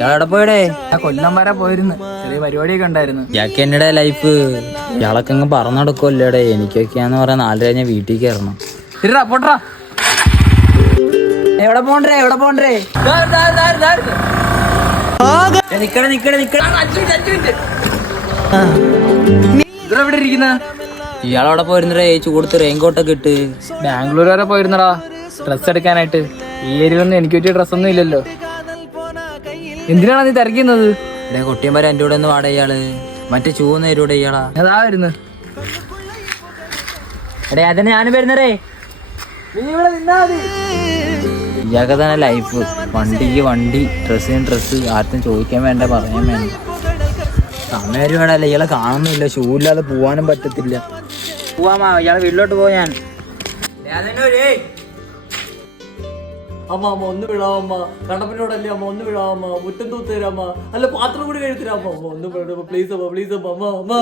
ഇയാളെവിടെ പോയടേ? കൊല്ലം വരെ പോയിരുന്നു, ചെറിയ പരിപാടിയൊക്കെ ഉണ്ടായിരുന്നു. ഇയാൾക്ക് എന്നടെ ലൈഫ് ഇയാളൊക്കെ അങ്ങ് പറഞ്ഞു നടക്കുമല്ലേടേ. എനിക്കൊക്കെയാന്ന് പറയാൻ 4 കഴിഞ്ഞ വീട്ടിൽ കയറണം. ഇടാ പോട്ടാ. എവിടെ പോണ്ടേ എവിടെ പോണ്ടേ? നിക്കട നിക്കട നിക്കട. എവിടെ ഇരിക്കുന്ന? ഇയാളവിടെ പോയിരുന്നേ ചൂടത്ത് റെയിൻകോട്ടൊക്കെ ഇട്ട്. ബാംഗ്ലൂർ വരെ പോയിരുന്നടാ ഡ്രസ് എടുക്കാനായിട്ട്. ഈ ഏരിയയിലൊന്നും എനിക്ക് പറ്റിയ ഡ്രസ്സൊന്നും ഇല്ലല്ലോ. എന്തിനാണ് നീ തിരക്കുന്നത്? ഇവിടെ കൊട്ടിയമ്പരം എൻ്റെ കൂടെ ഒന്ന് വാട ഇയാള്. മറ്റേ ചൂന്നേരൂടെ ഇയാളാ. അതാ വരുന്നു. എടേ അതന്നെ ഞാനും വരുന്നേ. ഇയാൾക്ക് തന്നെ ലൈഫ്. വണ്ടിക്ക് വണ്ടി, ഡ്രസ്സിന് ഡ്രസ്സ്, ആർക്കും ചോദിക്കാൻ വേണ്ട പറയാൻ വേണ്ട. സമയം വേടല്ല. ഇയാളെ കാണുന്നില്ല. ഷൂ ഇല്ലാതെ പോവാനും പറ്റത്തില്ല. പോവാമാ ഇയാളെ വീട്ടിലോട്ട് പോവാ ഞാൻ. അമ്മ അമ്മ ഒന്ന് വിടാമമ്മ, കണ്ടപ്പനോടല്ലേ അമ്മ ഒന്ന് വിടാമമ്മ, മുറ്റം തൂത്തരാമ്മ, അല്ല പാത്രം കൂടി കഴിത്തരാമ്മ, അമ്മ ഒന്ന് പ്ലീസ് അമ്മ, പ്ലീസ് അമ്മ, അമ്മ അമ്മ.